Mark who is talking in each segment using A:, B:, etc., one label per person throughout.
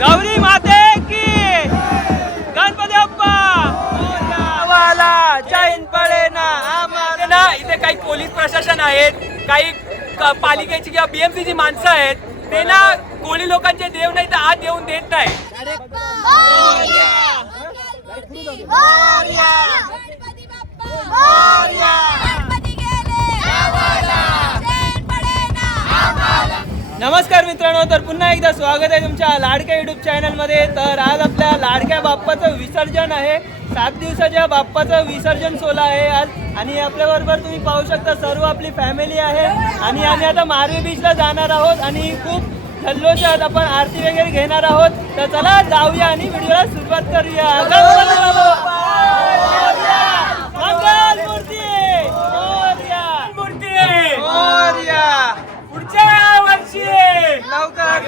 A: गौरी माते की। गणपती बाप्पा। वाला जैन पडे ना आम्हाला ना. इथे काही पोलीस प्रशासन आहेत काही पालिकेची किंवा बीएमसीची माणसं आहेत. ते ना कोळी लोकांचे देव नाही तर आत देऊन देत नाही. नमस्कार मित्रांनो तर पुन्हा एकदा स्वागत आहे तुमच्या लाडक्या युट्यूब चॅनलमध्ये तर आज आपल्या लाडक्या बाप्पाचं विसर्जन आहे. सात दिवसाच्या बाप्पाचं विसर्जन सोहळा आहे आज. आणि आपल्याबरोबर तुम्ही पाहू शकता सर्व आपली फॅमिली आहे. आणि आम्ही आता मारवी बीचला जाणार आहोत आणि खूप जल्लोषात आपण आरती वगैरे घेणार आहोत. तर चला जाऊया आणि व्हिडिओला सुरुवात करूया. मूर्ती मूर्ती वर्षी लवकर!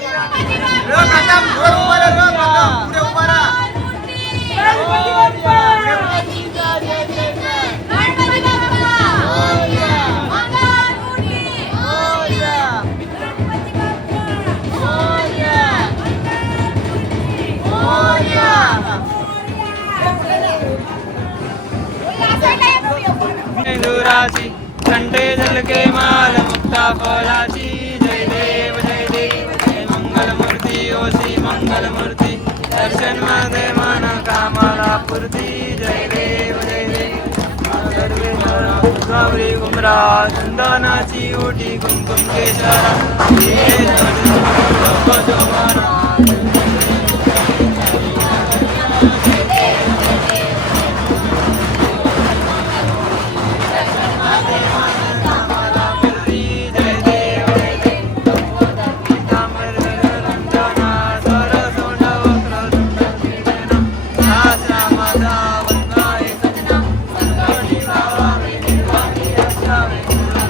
A: इंदुराची कंठे जलके माल मुक्ता फळाची ओशी दर्शनमध्ये मन कामाला पूर्ती. जय देव जय देव. गौरी गुमरा चंदनाची ओटी कुमकुम केशरा.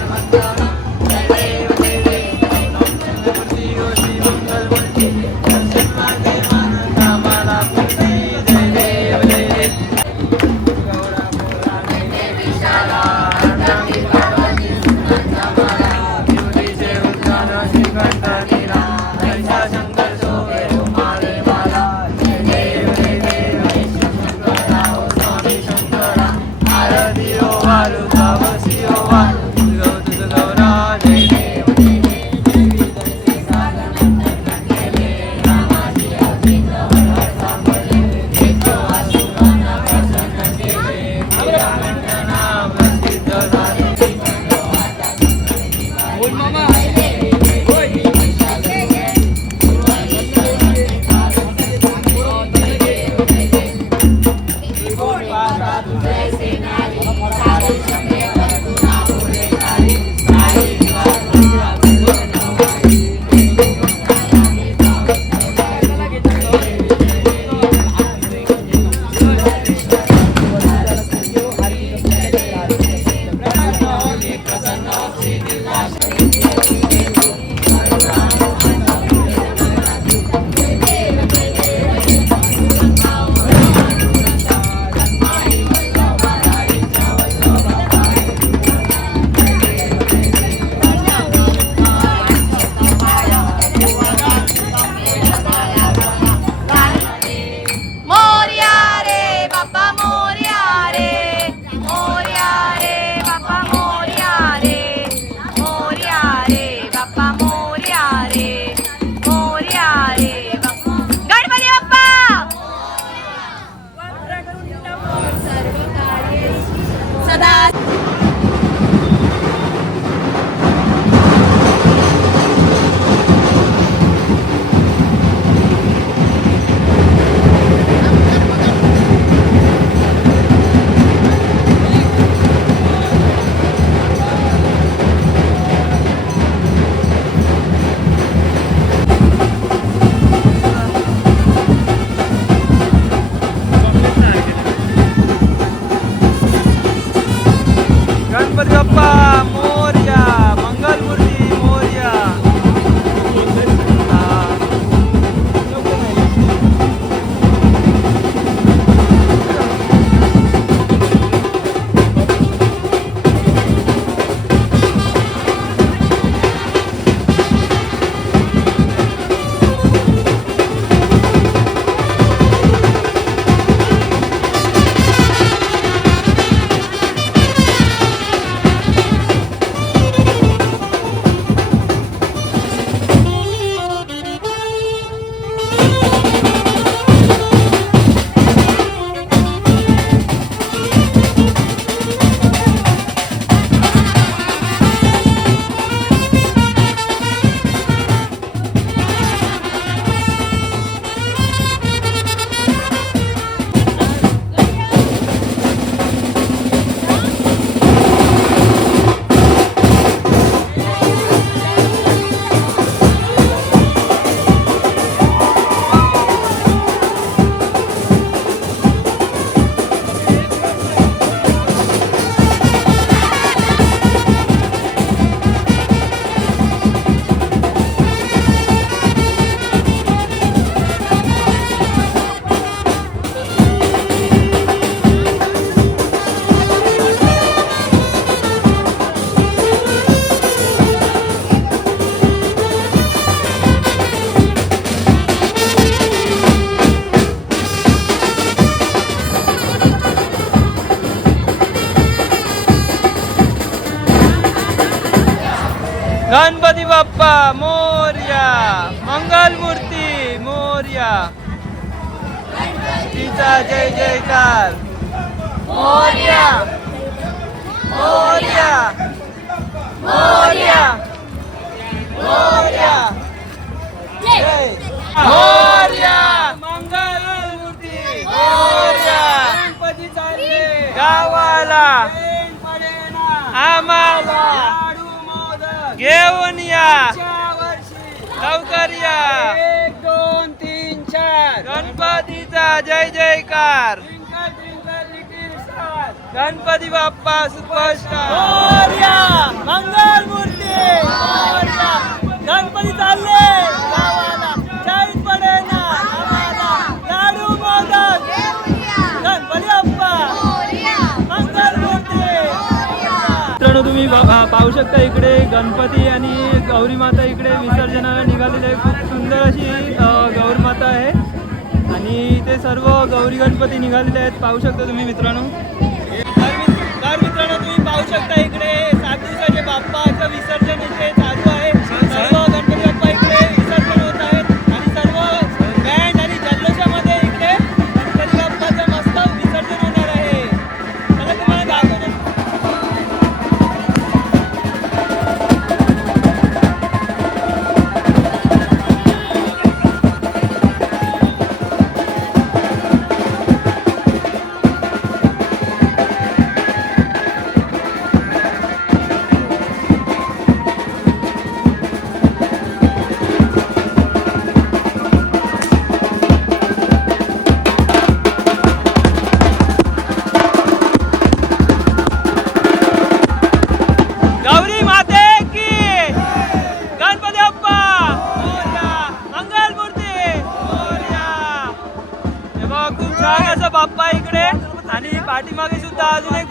A: Jai Mataram, Jai
B: मोर्या
A: जय जयकार. मोर्या. मोर्या. मोर्या. मोर्या. जय. मोर्या. मंगल मूर्ती मोर्या.
C: गणपती चालले.
A: गावाला. आम्हाला. घेऊन या. लवकर या.
C: एक दोन तीन चार.
A: गणपतीचा जय जयकार। गणपती बाप्पा सुपरस्टार।
C: मंगल मूर्ती। गणपती चालले। गावाला। चाळीस पडेना। आम्हाला लाडू मोदक गणपती बाप्पा। मंगल मूर्ती।
A: मित्रांनो तुम्ही पाहू शकता इकडे गणपती आणि गौरी माता इकडे विसर्जनाला निघालेले आहे खूप सुंदर अशी गौरी माता आहे. आणि ते सर्व गौरी गणपती निघालेले आहेत. पाहू शकता तुम्ही मित्रांनो.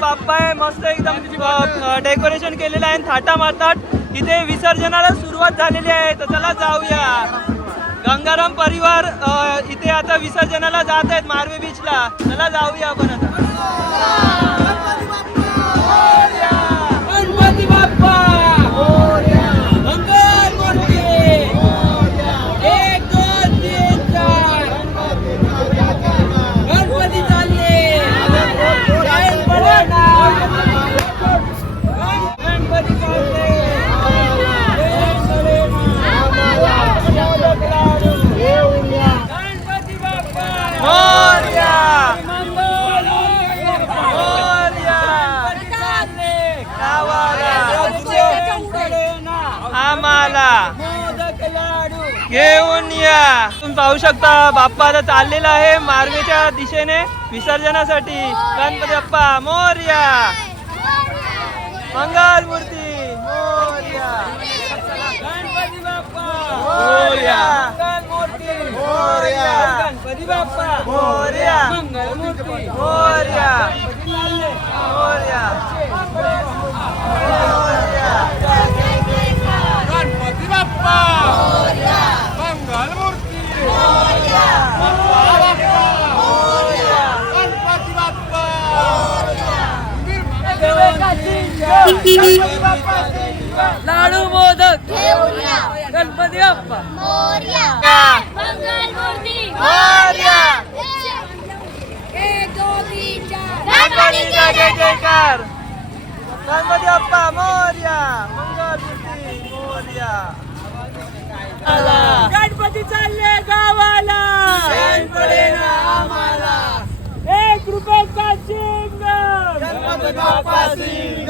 A: बाप्पा आहे मस्त एकदम डेकोरेशन केलेलं आहे आणि थाटा मारतात इथे विसर्जनाला सुरुवात झालेली आहे तर चला जाऊया. गंगाराम परिवार इथे आता विसर्जनाला जात आहेत मारवे बीचला चला जाऊया आपण आता. पाहू शकता. बाप्पा आता चाललेला आहे मार्गेच्या दिशेने विसर्जनासाठी. गणपती बाप्पा मोर्या. मंगल मूर्ती मोर्या.
C: गणपती बाप्पा
A: मोरया.
C: मंगल मूर्ती
A: मोरया.
C: गणपती बाप्पा
A: मोरया.
C: मंगल मूर्ती
A: मोर्या. मोर्या
C: गणपती बाप्पा मंगल मूर्ती गणपती बाप्पा लाडू मोदक. गणपती बाप्पा.
A: मोर्या.
B: एक दो तीन चार.
A: गणपतीचा जय जयकार. गणपती बाप्पा मोर्या. मंगल मूर्ती मोर्या.
C: गणपती चालले गावाला.
A: आम्हाला.
C: एक रुपयाचा शिंग
A: गणपती बाप्पा सिंग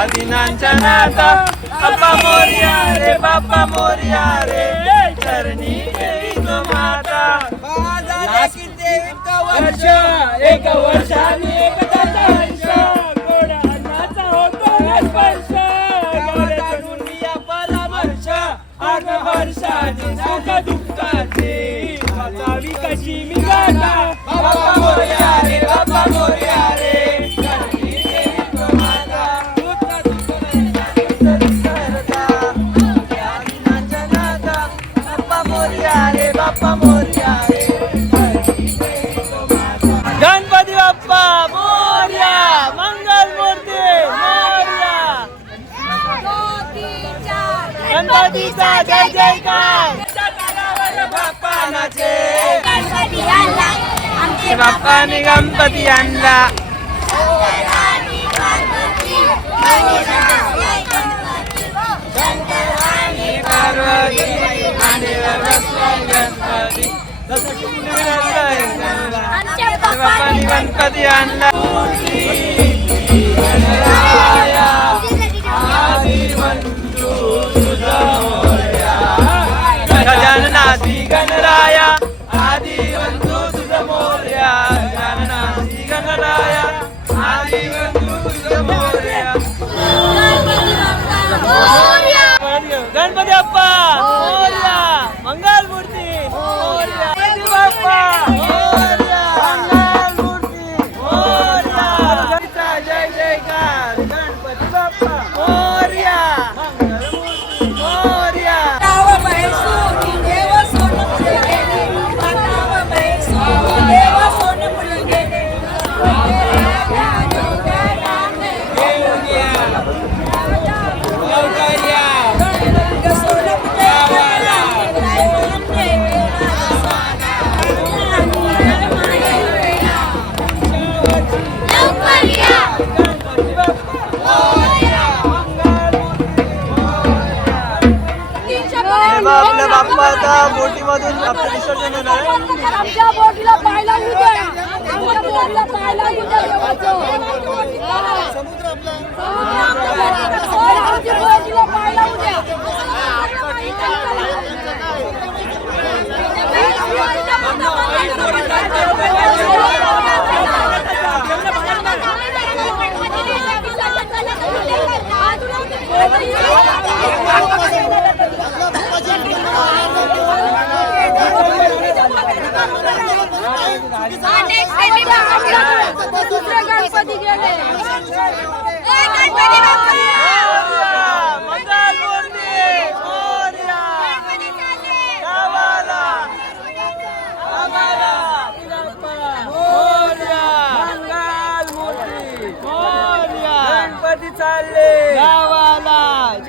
A: या दिनांच्या नाता बाप्पा मोर्या रे बाप्पा मोर्या रे. चरणी माता.
C: वर्ष. एक वर्षाने एक दशांश गोड अन्नाचा होतो स्पर्श. गौऱ्याकडून या परामर्श. आग वर्षाची सुख दुःखाची. वाचावी कशी मी गाता गणपतीचा जय जयकार.
B: गणपती आमचे
A: बाप्पाने गणपती आणला.
B: गणपती गणपती
C: बाप्पा
A: आपल्या बाप्पा आता बोटीमधून आपलं विसर्जन होणार आहे.
B: गणपती गेले गणपती
C: मंगल मूर्ती मोर्या गावाला गावाला मोर्या मंगल मूर्ती मोर्या गणपती चालले गावाला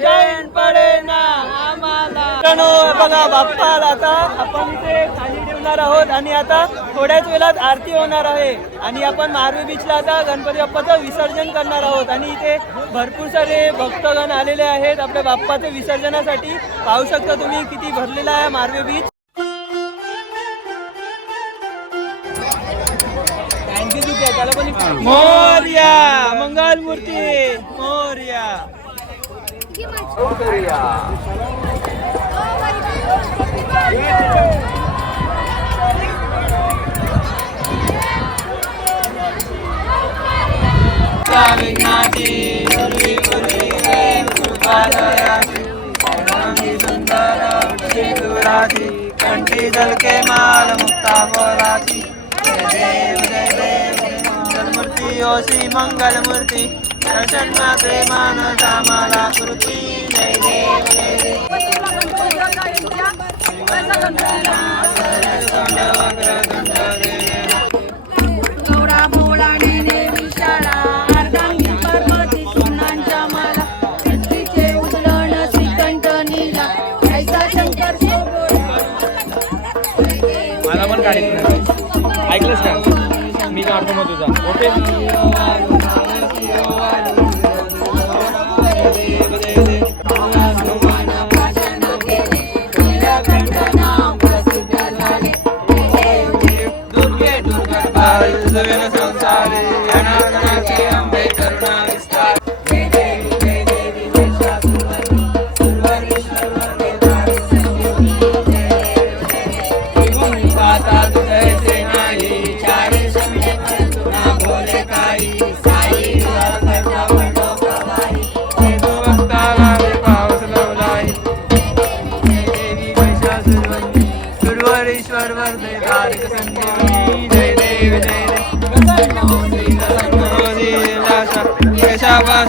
C: जैन पडे ना आम्हाला मित्रांनो, बघा बाप्पाला आता आपण इथे खाली ठेवणार आहोत आणि आता थोड्याच वेळात आरती होणार आहे. आणि आपण मारवी बीचला आता गणपती बाप्पाचं विसर्जन करणार आहोत. आणि इथे भरपूर सारे भक्तगण आलेले आहेत. आपल्या बाप्पाचे विसर्जनासाठी पाहू शकता तुम्ही किती भरलेला आहे मारवी बीच मोर्या! मंगल मूर्ती मोर्या.
A: विघ्नाची दुर्वी पुरी रे कृपालयाची रंगी सुंदर उठशी दुराची कंठी झलके माल मुक्ता बोलाची जय देव जय देव जय मंगल मूर्ती ओशी मंगल मूर्ती दर्शन मात्रे मानस आम्हाला कृती जय देव जय देव
B: मला
C: पण काढायचं ऐकलंस का? मी काढतो मग तुझा. ओके?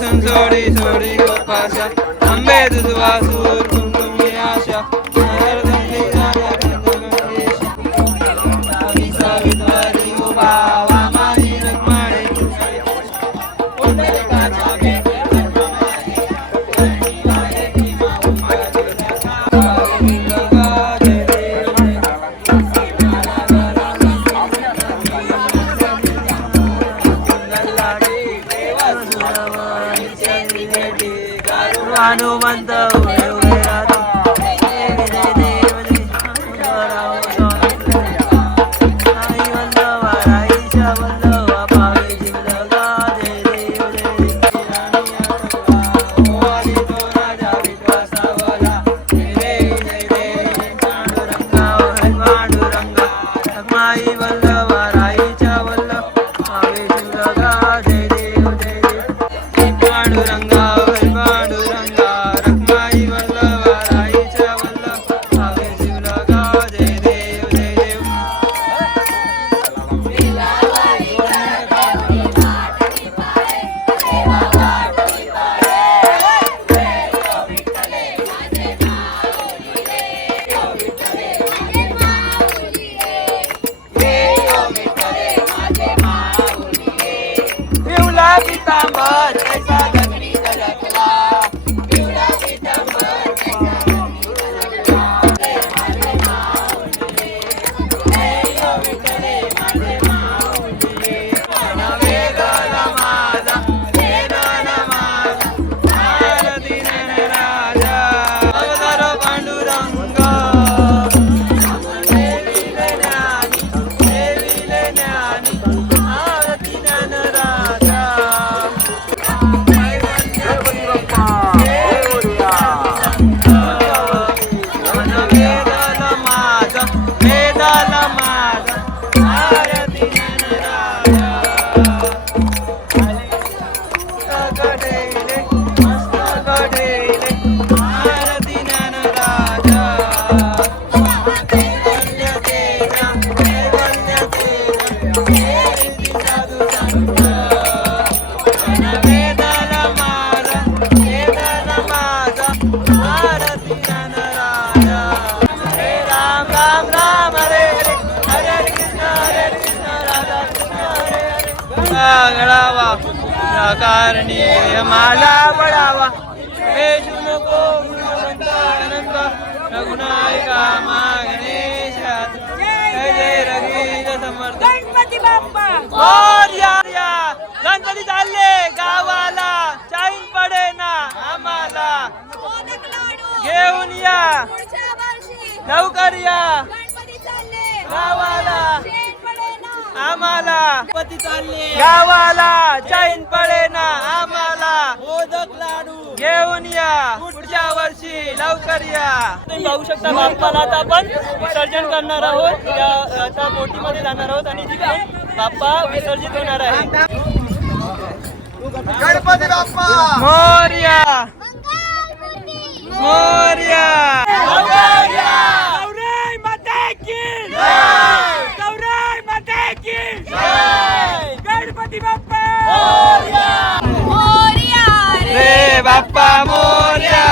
A: वासून सोडी सोडी गोपाशा आंबे दुधवासूर कारणीय माझा बळावा हे नको गुणवंत अनंत रघुनायका मा गणेशात जय जय रघुवीर समर्थ.
B: गणपती बाप्पा.
A: गणपती चालले गावाला. चाईन पडे ना आम्हाला. घेऊन या. लवकर या. गावाला. आम्हाला पती चालले गावाला जैन पळे ना आम्हाला.
C: मोदक लाडू.
A: घेऊन या. पुढच्या वर्षी लवकर या. तुम्ही पाहू शकता बाप्पाला आता आपण विसर्जन करणार आहोत. या बोटी मध्ये जाणार आहोत आणि तिथे बाप्पा विसर्जित होणार आहे.
C: गणपती बाप्पा!
A: मोर्या. मोर्या.
B: मोर्या.
A: रे बाप्पा मोर्या.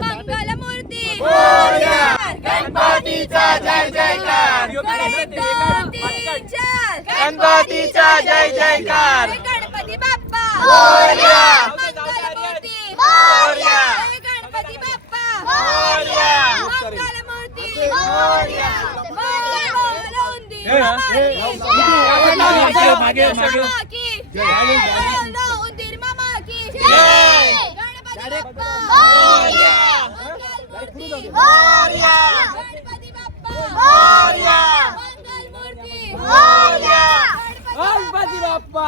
A: मागे,
B: जय. मामा की जय. उंदीर मामा की
D: जय.
B: गणपती बाप्पा.
D: मोरया.
B: मंगलमूर्ती.
D: मोरया.
B: गणपती बाप्पा.
D: मोरया.
B: मंगलमूर्ती
D: मोरया.
A: गणपती बाप्पा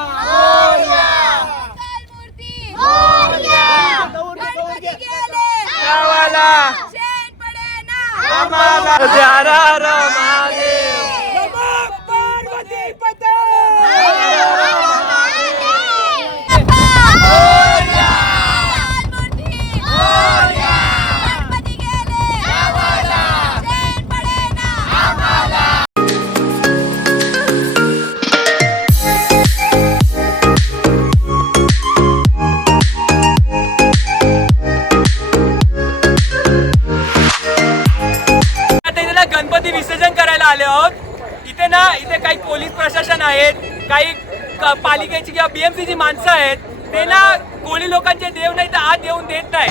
A: आले आहोत. इथे ना इथे काही पोलीस प्रशासन आहेत काही पालिकेची किंवा बीएमसी जी माणसं आहेत. ते ना कोळी लोकांचे देव नाही तर आत येऊन देत नाही.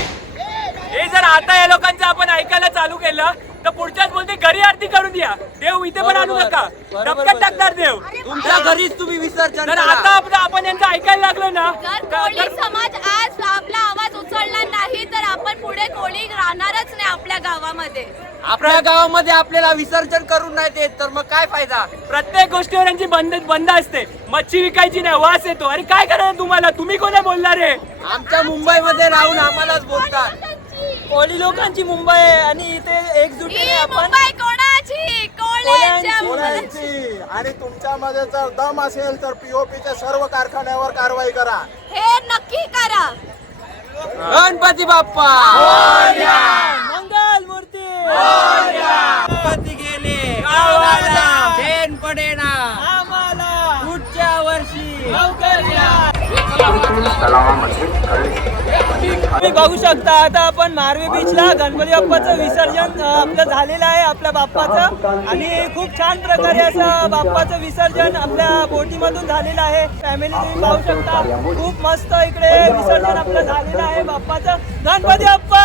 A: हे जर आता या लोकांचं आपण ऐकायला चालू केलं तर पुढच्याच बोलते घरी आरती करून या. देव इथे पण आणू नका. डबक्यात टाकणार देव.
C: तुमच्या घरीच तुम्ही विसर्जन
A: तर. आता आपण आपण यांचं ऐकायला लागलो ना.
B: जर कोळी समाज आज आपला आवाज उचलला नाही तर आपण पुढे कोळी राहणारच नाही आपल्या गावामध्ये.
C: आपल्या गावामध्ये आपल्याला विसर्जन करून नाही देत तर मग काय फायदा?
A: प्रत्येक गोष्टीवर यांची बंद बंद असते. मच्छी विकायची नाही वास येतो. अरे काय करणार तुम्हाला? तुम्ही कोणा बोलणार आहे?
C: आमच्या मुंबईमध्ये राहून आम्हालाच बोलतात.
A: कोळी लोकांची मुंबई आहे आणि इथे एकजुटीने आपण
B: मुंबई कोणाची?
A: कोळ्यांची.
E: आणि तुमच्यामध्ये जर दम असेल तर पीओपीच्या सर्व कारखान्यावर कारवाई करा.
B: हे नक्की करा.
C: गणपती बाप्पा.
A: मंगल मूर्ती.
C: गणपती गेले.
A: गावाला.
C: चैन पडेना.
A: आम्हाला.
C: पुढच्या वर्षी.
A: लवकर या. तुम्ही बघू शकता आता आपण मारवी बीचला गणपती बाप्पाचं विसर्जन आपलं झालेलं आहे आपल्या बाप्पाचं. आणि खूप छान प्रकारे असं बाप्पाचं विसर्जन आपल्या बोटीमधून झालेलं आहे. फॅमिली तुम्ही पाहू शकता खूप मस्त इकडे विसर्जन आपलं झालेलं आहे बाप्पाचं. गणपती बाप्पा!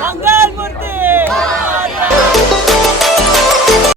A: मंगल मूर्ती!